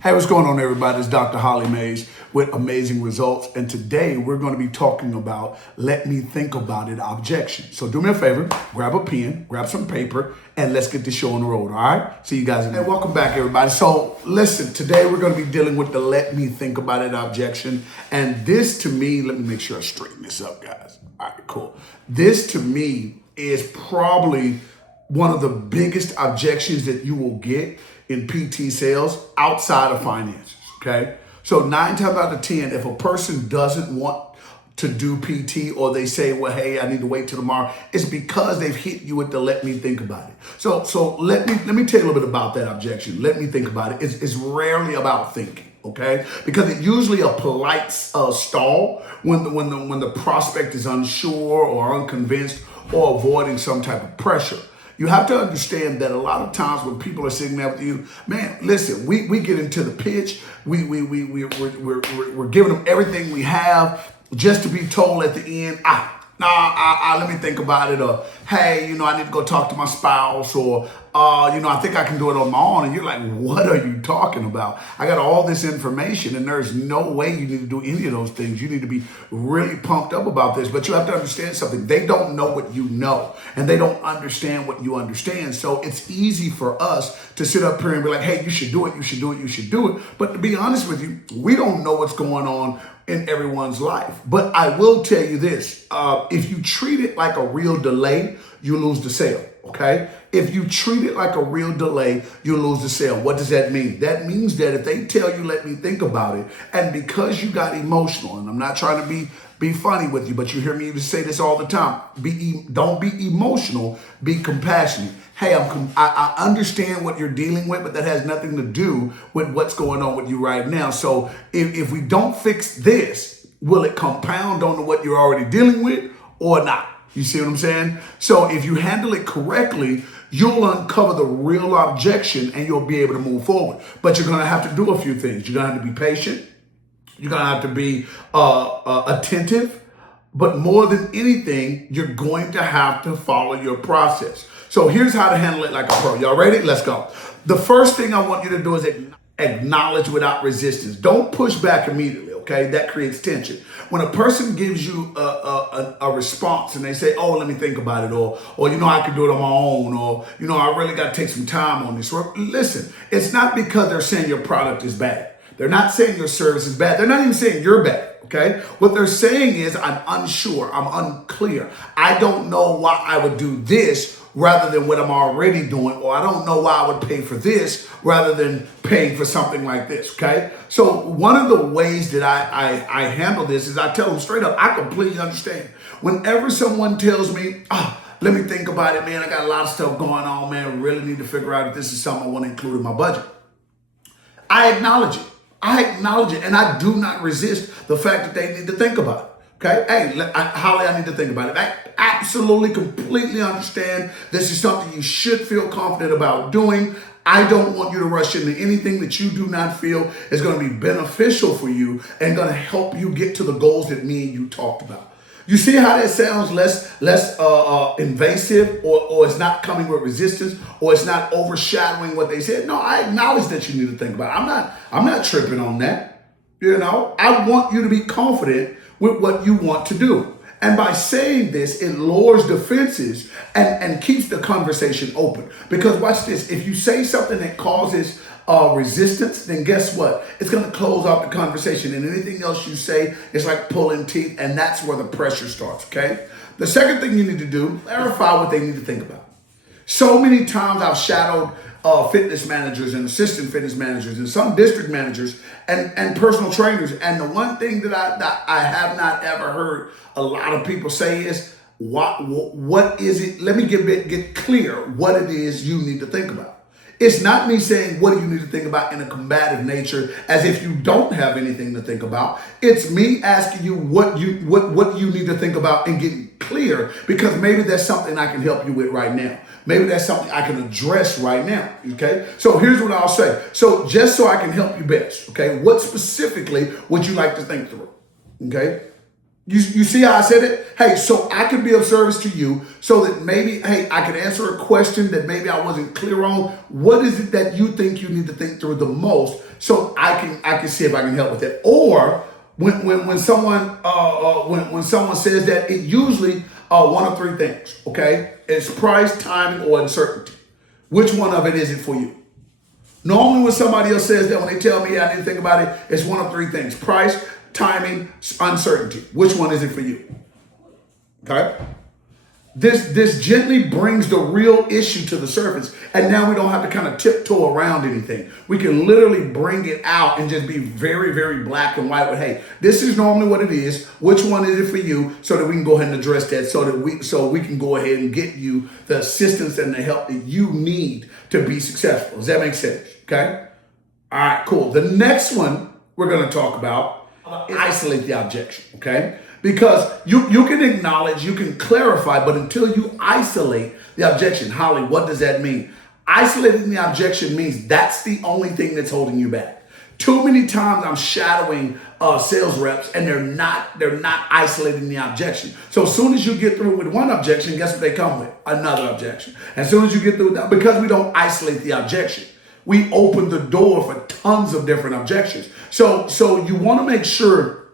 Hey, what's going on, everybody? It's Dr. Holly Mays with Amazing Results. And today we're going to be talking about let me think about it, objection. So do me a favor, grab a pen, grab some paper, and let's get this show on the road, all right? See you guys. And welcome back, everybody. So listen, today we're going to be dealing with the let me think about it objection. And this to me, let me make sure I straighten this up, guys. All right, cool. This to me is probably one of the biggest objections that you will get in PT sales outside of finances, okay? So 9 times out of 10, if a person doesn't want to do PT or they say, well, hey, I need to wait till tomorrow, it's because they've hit you with the let me think about it. So let me tell you a little bit about that objection. Let me think about it. It's rarely about thinking, okay? Because it's usually a polite stall when the prospect is unsure or unconvinced or avoiding some type of pressure. You have to understand that a lot of times when people are sitting there with you, man, listen, we get into the pitch, we're giving them everything we have just to be told at the end, let me think about it, or hey, I need to go talk to my spouse, or I think I can do it on my own. And you're like, what are you talking about? I got all this information and there's no way you need to do any of those things. You need to be really pumped up about this, but you have to understand something. They don't know what you know and they don't understand what you understand. So it's easy for us to sit up here and be like, hey, you should do it, you should do it, you should do it. But to be honest with you, we don't know what's going on in everyone's life. But I will tell you this, if you treat it like a real delay, you lose the sale, okay? If you treat it like a real delay, you lose the sale. What does that mean? That means that if they tell you, let me think about it, and because you got emotional, and I'm not trying to be funny with you, but you hear me say this all the time, don't be emotional, be compassionate. Hey, I understand what you're dealing with, but that has nothing to do with what's going on with you right now. So if we don't fix this, will it compound on what you're already dealing with or not? You see what I'm saying? So if you handle it correctly, you'll uncover the real objection and you'll be able to move forward. But you're going to have to do a few things. You're going to have to be patient. You're going to have to be attentive. But more than anything, you're going to have to follow your process. So here's how to handle it like a pro. Y'all ready? Let's go. The first thing I want you to do is acknowledge without resistance. Don't push back immediately, okay? That creates tension. When a person gives you a response and they say, oh, let me think about it, or I can do it on my own, or, I really got to take some time on this. Listen, it's not because they're saying your product is bad. They're not saying your service is bad. They're not even saying you're bad, okay? What they're saying is, I'm unsure, I'm unclear. I don't know why I would do this rather than what I'm already doing, or I don't know why I would pay for this rather than paying for something like this, okay? So one of the ways that I handle this is I tell them straight up, I completely understand. Whenever someone tells me, let me think about it, man, I got a lot of stuff going on, man, really need to figure out if this is something I want to include in my budget. I acknowledge it. And I do not resist the fact that they need to think about it. Okay, hey, Holly, I need to think about it. I absolutely, completely understand this is something you should feel confident about doing. I don't want you to rush into anything that you do not feel is going to be beneficial for you and going to help you get to the goals that me and you talked about. You see how that sounds less invasive, or it's not coming with resistance, or it's not overshadowing what they said? No, I acknowledge that you need to think about it. I'm not tripping on that. I want you to be confident with what you want to do. And by saying this, it lowers defenses and keeps the conversation open. Because watch this, if you say something that causes resistance, then guess what? It's going to close out the conversation, and anything else you say is like pulling teeth, and that's where the pressure starts, okay? The second thing you need to do, clarify what they need to think about. So many times I've shadowed fitness managers and assistant fitness managers and some district managers and personal trainers. And the one thing that I have not ever heard a lot of people say is, what is it? Let me get clear what it is you need to think about. It's not me saying, what do you need to think about in a combative nature, as if you don't have anything to think about. It's me asking you what you need to think about and getting clear, because maybe there's something I can help you with right now. Maybe that's something I can address right now, okay? So here's what I'll say. So just so I can help you best, okay, what specifically would you like to think through, okay? You see how I said it? Hey, so I could be of service to you so that maybe, hey, I could answer a question that maybe I wasn't clear on. What is it that you think you need to think through the most so I can see if I can help with it? Or when someone says that, it usually one of three things, okay? It's price, timing, or uncertainty. Which one of it is it for you? Normally when somebody else says that, when they tell me I need to think about it, it's one of three things: price, timing, uncertainty. Which one is it for you? Okay? This gently brings the real issue to the surface, and now we don't have to kind of tiptoe around anything. We can literally bring it out and just be very, very black and white with, hey, this is normally what it is. Which one is it for you? So that we can go ahead and address that, so we can go ahead and get you the assistance and the help that you need to be successful. Does that make sense? Okay? All right, cool. The next one we're going to talk about is isolate the objection, okay? Because you can acknowledge, you can clarify, but until you isolate the objection, Holly, what does that mean? Isolating the objection means that's the only thing that's holding you back. Too many times I'm shadowing sales reps and they're not isolating the objection. So as soon as you get through with one objection, guess what they come with? Another objection. As soon as you get through that, because we don't isolate the objection, we open the door for tons of different objections. So you want to make sure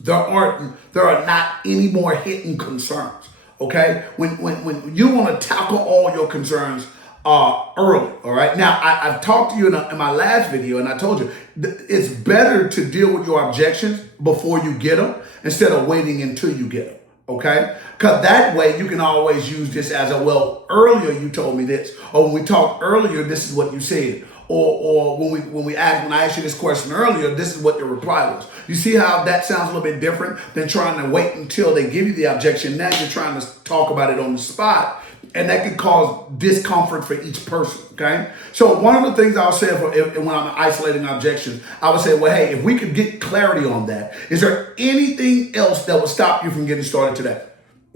there are not any more hidden concerns. Okay, when you want to tackle all your concerns early. All right. Now I've talked to you in my last video, and I told you it's better to deal with your objections before you get them instead of waiting until you get them. Okay, because that way you can always use this as a, well, earlier you told me this, or when we talked earlier, this is what you said. Or when I asked you this question earlier, this is what your reply was. You see how that sounds a little bit different than trying to wait until they give you the objection. Now you're trying to talk about it on the spot, and that can cause discomfort for each person, okay? So one of the things I'll say when I'm isolating objections, I would say, well, hey, if we could get clarity on that, is there anything else that would stop you from getting started today?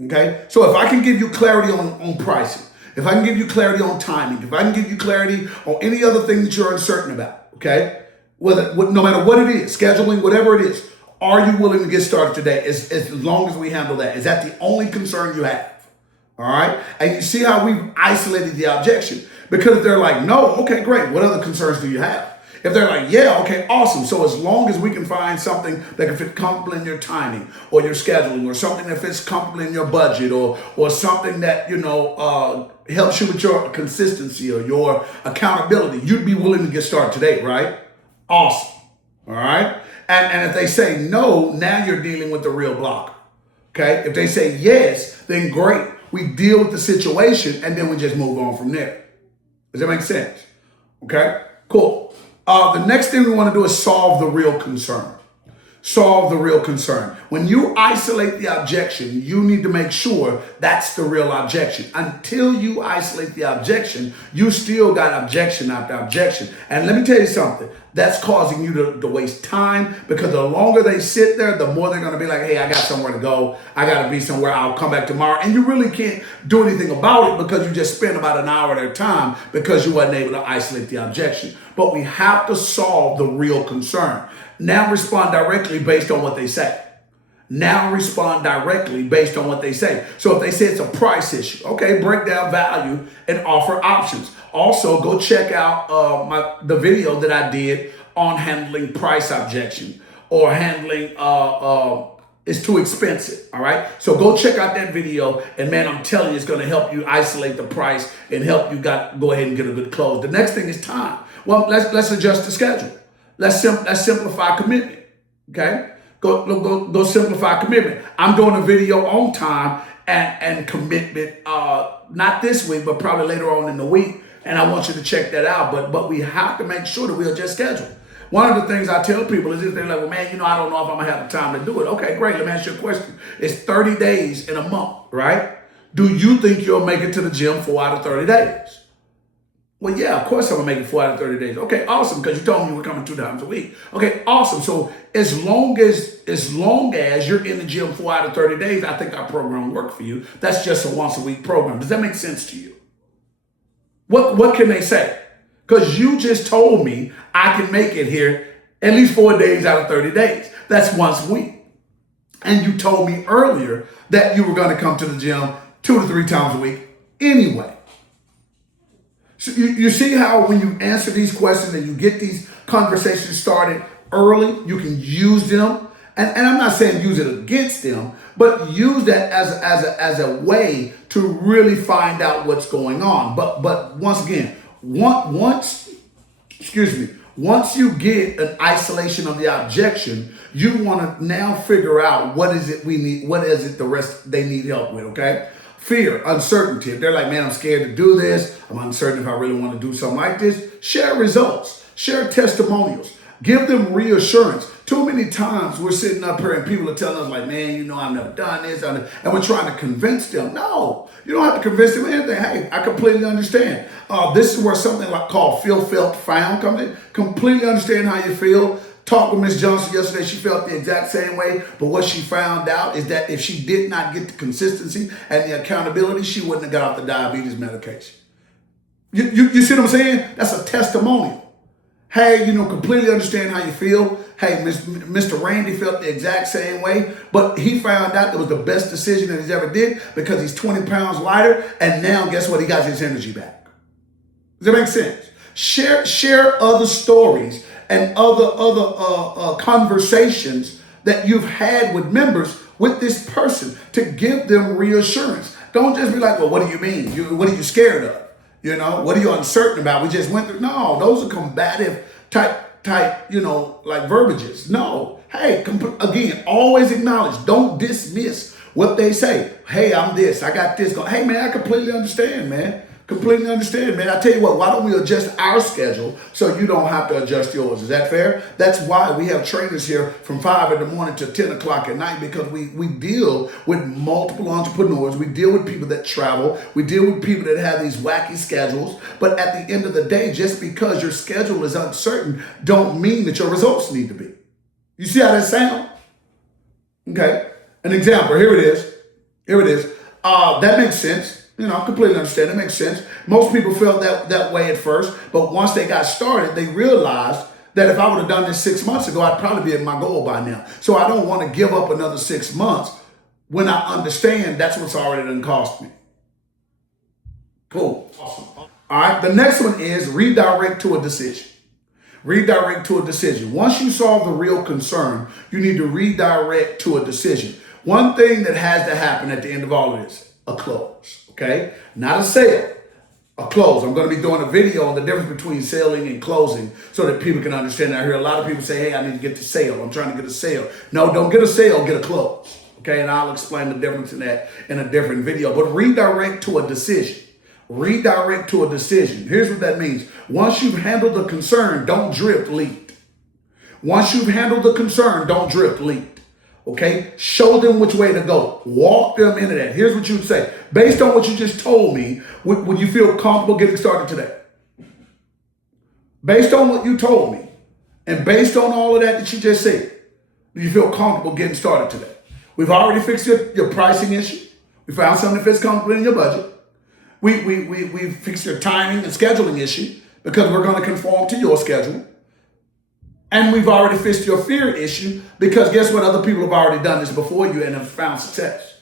Okay? So if I can give you clarity on pricing, if I can give you clarity on timing, if I can give you clarity on any other thing that you're uncertain about, okay? No matter what it is, scheduling, whatever it is, are you willing to get started today as long as we handle that? Is that the only concern you have? All right? And you see how we've isolated the objection. Because if they're like, no, okay, great. What other concerns do you have? If they're like, yeah, okay, awesome. So as long as we can find something that can fit comfortably in your timing or your scheduling, or something that fits comfortably in your budget, or something that, helps you with your consistency or your accountability, you'd be willing to get started today, right? Awesome. All right? And if they say no, now you're dealing with the real blocker. Okay? If they say yes, then great. We deal with the situation and then we just move on from there. Does that make sense? Okay? Cool. The next thing we want to do is solve the real concern. Solve the real concern. When you isolate the objection, you need to make sure that's the real objection. Until you isolate the objection, you still got objection after objection. And let me tell you something, that's causing you to waste time, because the longer they sit there, the more they're going to be like, hey, I got somewhere to go. I got to be somewhere. I'll come back tomorrow. And you really can't do anything about it because you just spent about an hour of their time because you wasn't able to isolate the objection. But we have to solve the real concern. Now respond directly based on what they say. Now respond directly based on what they say. So if they say it's a price issue, okay, break down value and offer options. Also, go check out the video that I did on handling price objection, or handling it's too expensive, all right? So go check out that video, and man, I'm telling you, it's gonna help you isolate the price and help you go ahead and get a good close. The next thing is time. Well, let's adjust the schedule. Let's simplify commitment, okay? Go simplify commitment. I'm doing a video on time and commitment, not this week, but probably later on in the week, and I want you to check that out. But we have to make sure that we adjust schedule. One of the things I tell people is if they're like, well, man, I don't know if I'm gonna have the time to do it. Okay, great, let me ask you a question. It's 30 days in a month, right? Do you think you'll make it to the gym 4 out of 30 days? Well, yeah, of course I'm gonna make it 4 out of 30 days. Okay, awesome, because you told me you were coming 2 times a week. Okay, awesome. So as long as you're in the gym 4 out of 30 days, I think our program will work for you. That's just a once a week program. Does that make sense to you? What can they say? Because you just told me I can make it here at least 4 days out of 30 days. That's once a week. And you told me earlier that you were going to come to the gym 2 to 3 times a week anyway. So you see how when you answer these questions and you get these conversations started early, you can use them. And I'm not saying use it against them, but use that as a way to really find out what's going on. But once again, once you get an isolation of the objection, you want to now figure out what is it we need, what is it the rest they need help with, okay? Fear, uncertainty. If they're like, man, I'm scared to do this, I'm uncertain if I really want to do something like this, share results, share testimonials, give them reassurance. Too many times we're sitting up here and people are telling us like, man, I've never done this, and we're trying to convince them. No, you don't have to convince them anything. Hey, I completely understand. This is where something like called feel, felt, found comes in. Completely understand how you feel. Talked with Miss Johnson yesterday. She felt the exact same way. But what she found out is that if she did not get the consistency and the accountability, she wouldn't have got off the diabetes medication. You see what I'm saying? That's a testimonial. Hey, completely understand how you feel. Hey, Mr. Randy felt the exact same way, but he found out it was the best decision that he's ever did because he's 20 pounds lighter, and now guess what? He got his energy back. Does that make sense? Share other stories and other conversations that you've had with members with this person to give them reassurance. Don't just be like, well, what do you mean? What are you scared of? What are you uncertain about? We just went through. No, those are combative type, like verbiages. No. Hey, again, always acknowledge. Don't dismiss what they say. Hey, I'm this. I got this. Hey, man, I completely understand, man. Completely understand, man. I tell you what, why don't we adjust our schedule so you don't have to adjust yours? Is that fair? That's why we have trainers here from 5 in the morning to 10 o'clock at night, because we deal with multiple entrepreneurs. We deal with people that travel. We deal with people that have these wacky schedules. But at the end of the day, just because your schedule is uncertain don't mean that your results need to be. You see how that sounds? Okay. An example. Here it is. That makes sense. I completely understand. It makes sense. Most people felt that way at first, but once they got started, they realized that if I would have done this 6 months ago, I'd probably be at my goal by now. So I don't want to give up another 6 months when I understand that's what's already done cost me. Cool. Awesome. All right. The next one is redirect to a decision. Redirect to a decision. Once you solve the real concern, you need to redirect to a decision. One thing that has to happen at the end of all of this, a close. Okay, not a sale, a close. I'm going to be doing a video on the difference between selling and closing so that people can understand. I hear a lot of people say, hey, I need to get the sale. I'm trying to get a sale. No, don't get a sale, get a close. Okay, and I'll explain the difference in that in a different video. But redirect to a decision. Redirect to a decision. Here's what that means. Once you've handled the concern, don't drift, lead. Once you've handled the concern, don't drift, lead. Okay, show them which way to go. Walk them into that. Here's what you would say. Based on what you just told me, would you feel comfortable getting started today? Based on what you told me, and based on all of that you just said, do you feel comfortable getting started today? We've already fixed your pricing issue. We found something that fits comfortably in your budget. We fixed your timing and scheduling issue because we're going to conform to your schedule. And we've already fixed your fear issue because guess what? Other people have already done this before you and have found success.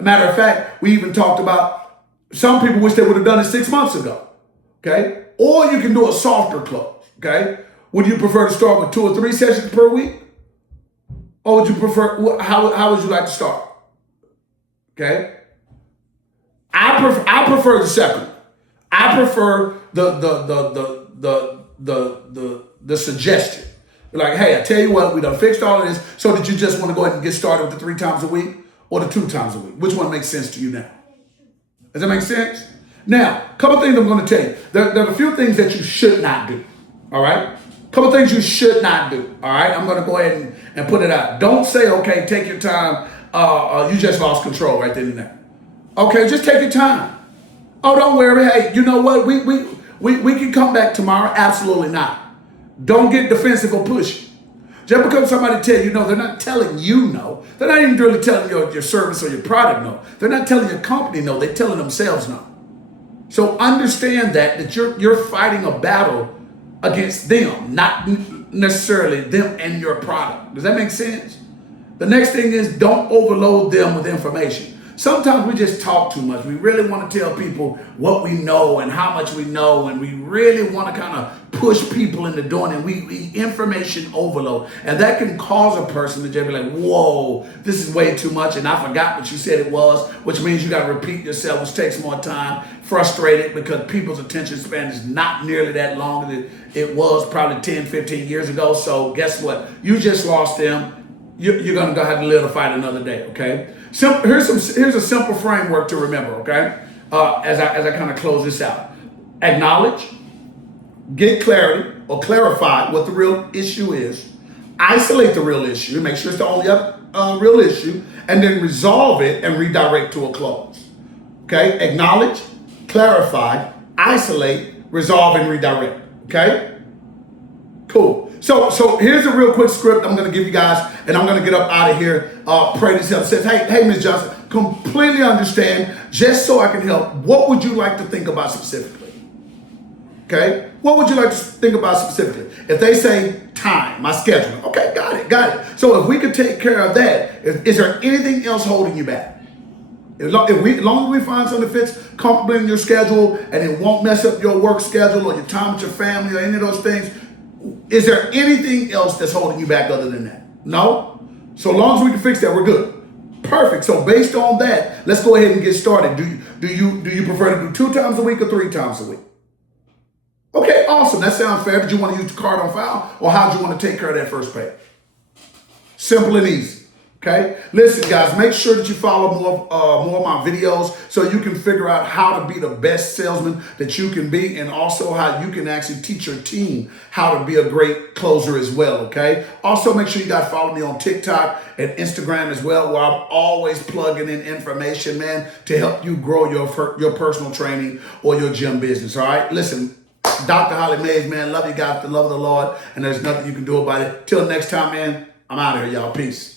A matter of fact, we even talked about some people wish they would have done it 6 months ago. Okay? Or you can do a softer close. Okay? Would you prefer to start with 2 or 3 sessions per week? Or would you prefer, how would you like to start? Okay? I prefer the second. I prefer the suggestion. Like, hey, I tell you what, we done fixed all of this. So did you just want to go ahead and get started with the 3 times a week or the 2 times a week? Which one makes sense to you now? Does that make sense? Now, a couple things I'm going to tell you. There are a few things that you should not do. All right? A couple things you should not do. All right? I'm going to go ahead and put it out. Don't say, okay, take your time. You just lost control right then and there. Okay, just take your time. Oh, don't worry. Hey, you know what? We can come back tomorrow. Absolutely not. Don't get defensive or pushy. Just because somebody tell you no, they're not telling you no. They're not even really telling your service or your product no. They're not telling your company no. They're telling themselves no. So understand that you're fighting a battle against them, not necessarily them and your product. Does that make sense? The next thing is don't overload them with information. Sometimes we just talk too much. We really want to tell people what we know and how much we know, and we really want to kind of push people into doing it. We information overload, and that can cause a person to just be like, whoa, this is way too much, and I forgot what you said it was, which means you got to repeat yourself, which takes more time, frustrated because people's attention span is not nearly that long as it was probably 10, 15 years ago. So guess what? You just lost them. You're going to have to live to fight another day, okay? Here's a simple framework to remember, okay? As I kind of close this out. Acknowledge, get clarity or clarify what the real issue is, isolate the real issue, make sure it's the only real issue, and then resolve it and redirect to a close, okay? Acknowledge, clarify, isolate, resolve, and redirect, okay? Cool. So here's a real quick script I'm going to give you guys, and I'm going to get up out of here. Pray this help. Says, hey, Ms. Johnson, completely understand. Just so I can help, what would you like to think about specifically? Okay, what would you like to think about specifically? If they say time, my schedule, okay, got it. So if we could take care of that, is there anything else holding you back? As long as we find something that fits comfortably in your schedule and it won't mess up your work schedule or your time with your family or any of those things, is there anything else that's holding you back other than that? No? So long as we can fix that, we're good. Perfect. So based on that, let's go ahead and get started. Do you prefer to do 2 times a week or 3 times a week? Okay, awesome. That sounds fair. Did you want to use the card on file, or how do you want to take care of that first pay? Simple and easy. Okay, listen, guys, make sure that you follow more of my videos so you can figure out how to be the best salesman that you can be, and also how you can actually teach your team how to be a great closer as well, okay? Also, make sure you guys follow me on TikTok and Instagram as well, where I'm always plugging in information, man, to help you grow your personal training or your gym business, all right? Listen, Dr. Holly Mays, man, love you guys with the love of the Lord, and there's nothing you can do about it. Till next time, man, I'm out of here, y'all. Peace.